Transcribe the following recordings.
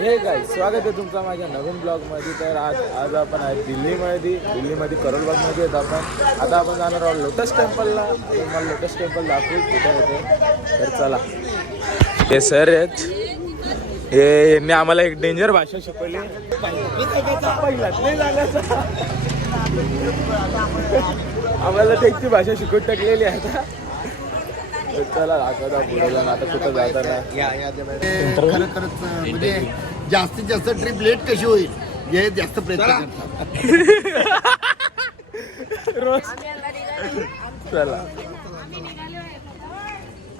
हे काय स्वागत आहे तुमचं माझ्या नवीन ब्लॉगमध्ये. तर आज आपण आहे दिल्लीमध्ये करोलबागमध्ये आहेत आपण. आता आपण जाणार आहोत लोटस टेम्पलला. तुम्हाला लोटस टेम्पल दाखवू कुठे होते. तर चला. हे सर आहेत, हे यांनी आम्हाला एक डेंजर भाषा शिकवली. आम्हाला त्याची भाषा शिकवून टाकलेली आहे. आता चला दाखवता पुढे जाऊन. आता कुठं जाताना खरंच म्हणजे जास्तीत जास्त ट्रिप लेट कशी होईल हे जास्त प्रयत्न करतात. रोज चला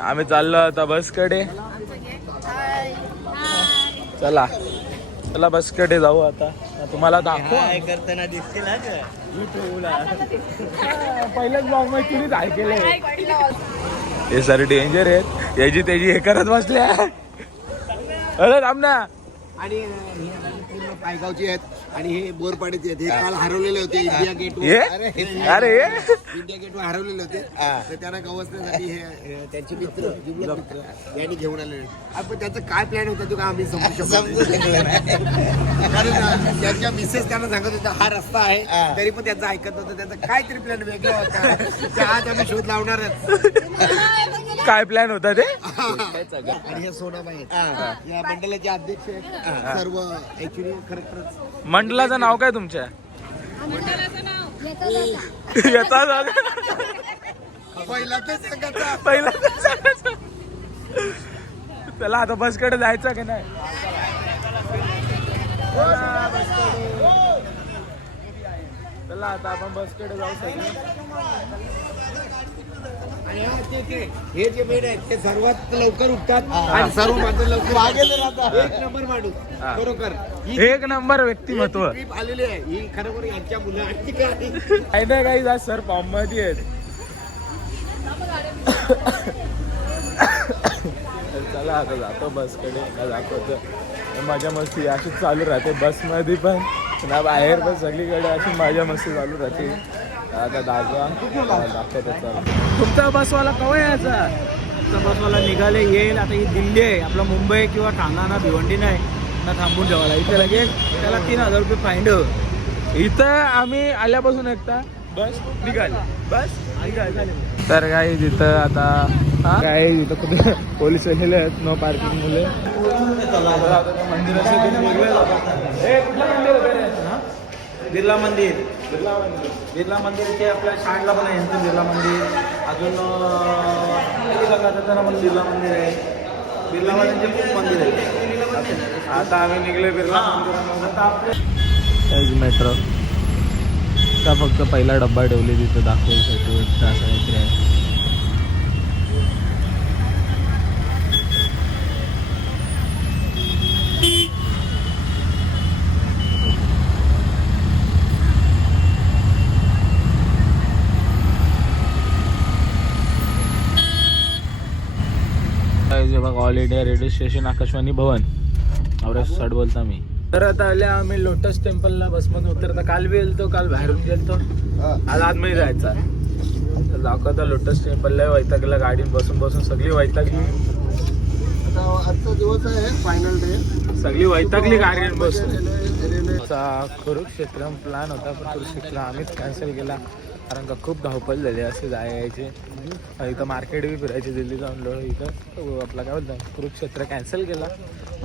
आम्ही चाललो आता बसकडे. चला चला बसकडे जाऊ आता. तुम्हाला दाखव करताना दिसते ना पहिल्याच ब्लॉग मध्ये तुम्हीच ऐकले. हे सर डेंजर आहेत. याची त्याची हे करत बसल्या. अरे थांब ना. आणि पूर्ण पायगावची आहेत आणि हे बोरपाडीचे आहेत. हे काल हरवलेले होते इंडिया गेटवर. अरे इंडिया गेटवर हरवलेले होते. तर त्यांना गवसण्यासाठी हे त्यांचे मित्र यांनी घेऊन आलेले. पण त्याचा काय प्लॅन होता तो का आम्ही समजू शकतो. कारण त्यांच्या मिसेस त्यांना सांगत होत्या हा रस्ता आहे, तरी पण त्यांचं ऐकत होतं. त्यांचा काहीतरी प्लॅन वेगळा होता. त्या आज आम्ही शोध लावणारच. काय प्लॅन होता ते. आणि हे सोनाबाई आहेत, या मंडळाचे अध्यक्ष आहेत सर्व. ऍक्च्युली खरंच मंडळाचं नाव काय तुमच्या. येता पहिला चला आता बसकडे जायचं की नाही. चला आता आपण बसकडे जाऊ सगळे. हे जे बेड आहेत ते सर्वात लवकर उठतात आणि सर्व मात्र लवकर. एक नंबर माणूस बरोबर. एक नंबर व्यक्तिमत्व ट्रिप आलेली आहे ही खरोखर यांच्या मुलांची काही ना काही जा सर फॉर्म मध्ये आहेत. चला आता जातो बसकडे. काय दाखवतो मजा मस्ती अशीच चालू राहते बसमध्ये पण ना बाहेर पण सगळीकडे अशी मजा मस्ती चालू राहते. आता दाखवतो. तुमचा बसवाला कवा यायचा. तुमचा बसवाला निघाले येईल. आता ही दिल्ली आहे, आपला मुंबई किंवा ठाणा ना भिवंडी नाही ना थांबून ठेवायला. इथे लगेच त्याला 3000 रुपये फाईंड. इथं आम्ही आल्यापासून एकटा बस निघाली. तर काय तिथं आता काय इथं कुठे पोलीस आलेले आहेत. नो पार्किंग मुले. बिर्ला मंदिर. बिर्ला मंदिर इथे आपल्या स्टँडला पण आहे. यांचं बिर्ला मंदिर. अजून बिर्ला मंदिर आहे. बिर्ला मंदिरचे खूप मंदिर आहे. आता आम्ही निघले बिर्ला आता मेट्रो. का फक्त पहिला डब्बा ठेवले तिथं दाखवण्यासाठी. असं काहीतरी आहे. बघा all India radio station Akashvani Bhavan Aurangabad साड बोलता मी. तर आता आले आम्ही लोटस टेम्पलला बसमध्ये उतरता. काल बी गेलतो, काल बाहेरून गेलतो, आज आतमध्ये जायचा. तर दाखवता लोटस टेम्पलला वैतागला. गाडीत बसून बसून सगळी वैतागली. आजचा दिवस आहे फायनल डे. सगळी वैतागली गाडीत बसून. कुरुक्षेत्र प्लॅन होता पण कुरुक्षेत्र आम्हीच कॅन्सल केला. कारण का खूप धावपळ झाली असे जायचे. इथं मार्केट बी फिरायचे दिल्ली जाऊन लो. इथं आपला काय बोलतं कुरुक्षेत्र कॅन्सल केला.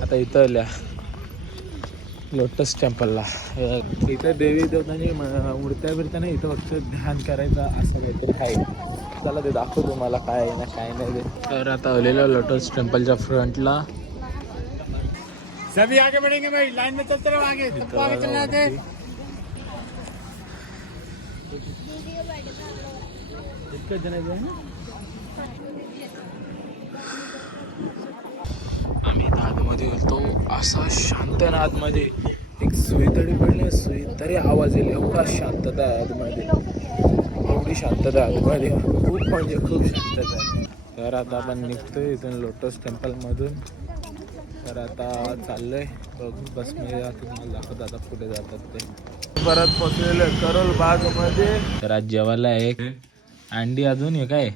आता इथं आल्या लोटस टेम्पलला. इथं देवी देवतांनी मूर्त्या बिरत्याने इथं फक्त ध्यान करायचं असं काहीतरी आहे. चला ते दाखवू तुम्हाला काय आहे ना काय नाही ते. तर आता आलेलं लोटस टेम्पलच्या फ्रंटला. सभी आगे बढ़ेंगे भाई, लाइन में चलते रहो आगे. तुमको आगे चलना है. आम्ही आतमध्ये गेलतो. असा शांत ना आतमध्ये. एक सुई तरी पडली सुई तरी आवाज येईल एवढा शांतता आहे आतमध्ये. एवढी शांतता आहे आतमध्ये. खूप म्हणजे खूप शांतता आहे. तर आता आपण निघतोय इथून लोटस टेम्पलमधून. तर आता चाललोय बघू बसमध्ये. तुम्हाला दाखवत आता कुठे जातात ते. परत पोचलेलो करोल बागमध्ये. तर आज जेवायला एक अंडी अजून हे काय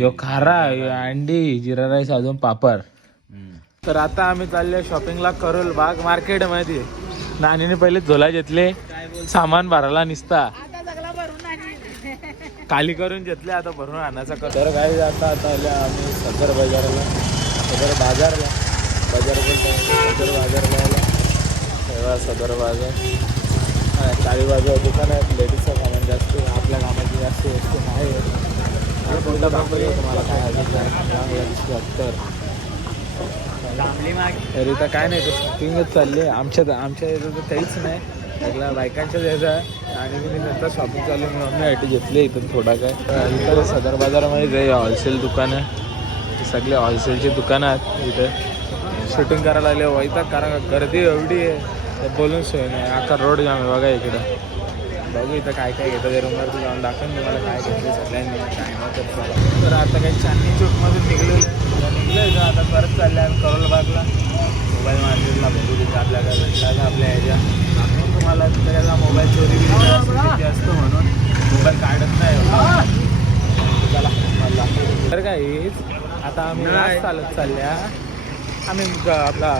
यो खारा यो अंडी जिरा राईस अजून पापड. तर आता आम्ही चालले शॉपिंगला करोल बाग मार्केटमध्ये. नानीने पहिले झोला घेतले, सामान भरायला निसता खाली करून घेतले, आता भरून आणायचा तर काय. आता आल्या आम्ही सदर बाजारला, सदर बाजारला सदर बाजारला आला तेव्हा सदर बाजार. चाळी बाजार दुकान आहेत, लेडीजचं सामान जास्त, आपल्या कामाची जास्त वस्तू नाही. कोणता दाखवतो तुम्हाला काय अजून तरी तर काय नाही, तर शॉपिंगच चालली आहे. आमच्या याचं तर काहीच नाही, सगळ्या बायकांच्याच याचा. आणि मी नंतर शॉपिंग चालू मी मम्मीसाठी घेतले इथं थोडा काय. इथं सदर बाजारामध्ये जे होलसेल दुकान आहे, सगळे होलसेलची दुकानं आहेत. इथं शूटिंग करायला लागले वैताग, कारण गर्दी एवढी आहे तर बोलून सोय नाही. आता रोड जाम आहे बघा इकडं. बघू इथं काय काय घेतं ते रूमवरती जाऊन दाखवून तुम्हाला काय घेतले सगळ्यांनी काय नव्हतं. तर आता काही चांदणी चौकमधून निघलं आता परत चाललं आहे करोलबागला, मोबाईल मार्केटला. बघू तिथं आपल्याला भेटला आपल्या ह्याच्या. आपण तुम्हाला त्याला मोबाईल चोरी किती असतो म्हणून मोबाईल काढत नाही त्याला मला. तर काय आता आम्ही चालत चालल्या, आम्ही आपला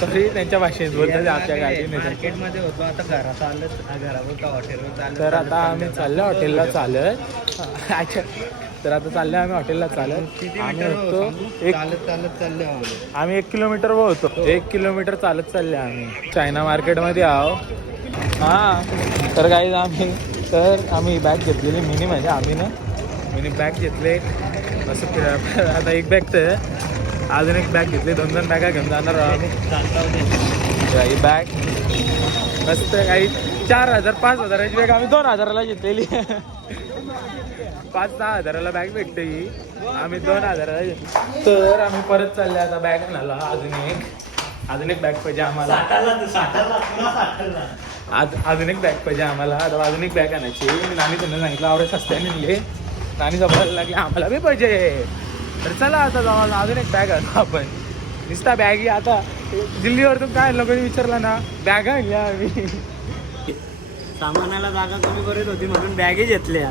सॉरी त्यांच्या भाषेत बोलतो आपल्या गाडीने. मार्केटमध्ये होतो, आता घरात आलं, घरावर हॉटेलवर चाललं. तर आता आम्ही चाललो हॉटेलला चालत. अच्छा, तर आता चाललो आम्ही हॉटेलला चालत. किती आम्ही मीटर होतो चालत चालले आम्ही 1 किलोमीटरवर होतो. 1 किलोमीटर चालत चालले आम्ही. चायना मार्केटमध्ये आहो. हां, तर काही आम्ही बॅग घेतलेली मिनी, म्हणजे आम्ही ना मिनी बॅग घेतले असं फिरा. आता एक बॅग तर अजून एक बॅग घेतली, 2 बॅगा घेऊन जाणार आम्ही. ही बॅग मस्त काही 4,000 5,000ची बॅग आम्ही 2,000ला घेतलेली. 5-6 हजाराला बॅग भेटते ही, आम्ही 2,000ला घेतली. तर आम्ही परत चालले आता बॅग आणायला. अजून एक बॅग पाहिजे आम्हाला. अजून एक बॅग पाहिजे आम्हाला. आता अजून एक बॅग आणायची. नानी त्यांना सांगितलं आवडे सस्त्याने निघले. नानी जपायला लागली आम्हाला बी पाहिजे. तर चला आता जाऊ अजून एक बॅग आणू आपण. नुसता बॅगी आता दिल्लीवरतून काय लोकांनी विचारला ना, बॅग आणल्या आम्ही. सामानाला जागा कमी करत होती म्हणून बॅगी घेतल्या.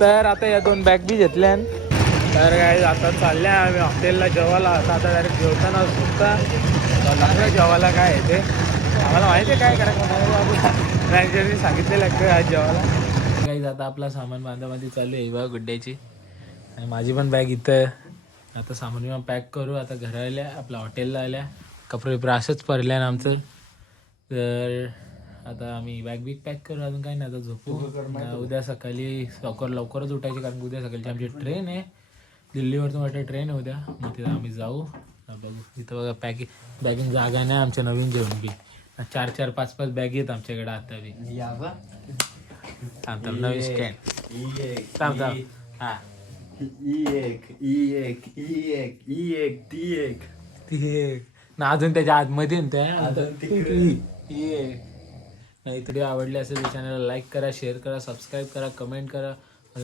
तर आता या 2 बॅग बी घेतल्या. तर काय आता चालल्या आम्ही हॉटेलला जेवायला. आता डायरेक्ट जेवताना सुद्धा लागलं जेवायला काय आहे ते आम्हाला माहिती आहे काय करायचं. मॅनेजरने सांगितलेलं आहे आज जेवायला. काही आता आपला सामान बांधामध्ये चालू आहे बघा गुड्ड्याची. आणि माझी पण बॅग इथं. आता सामान मी पॅक करू. आता घरा आल्या, आपल्या हॉटेलला आल्या, कपडे बिपडे असंच पडल्या ना आमचं. तर आता आम्ही बॅग बिग पॅक करू. अजून काही नाही, आता झोपू. उद्या सकाळी लवकरच उठायची, कारण उद्या सकाळची आमची ट्रेन आहे. दिल्लीवरतून वाटतं ट्रेन आहे उद्या. मग तिथं आम्ही जाऊ. बघू इथं बघा बॅगिंग जागा नाही आमच्या नवीन जेवण बी. 4-4 5-5 बॅग आहेत आमच्याकडे आता बी. थांब नवीन स्टँड थांब. हां ती ना अजून त्याच्या आतमध्ये नाही. तरी आवडली असेल तर चॅनलला लाईक करा, शेअर करा, सबस्क्राईब करा, कमेंट करा.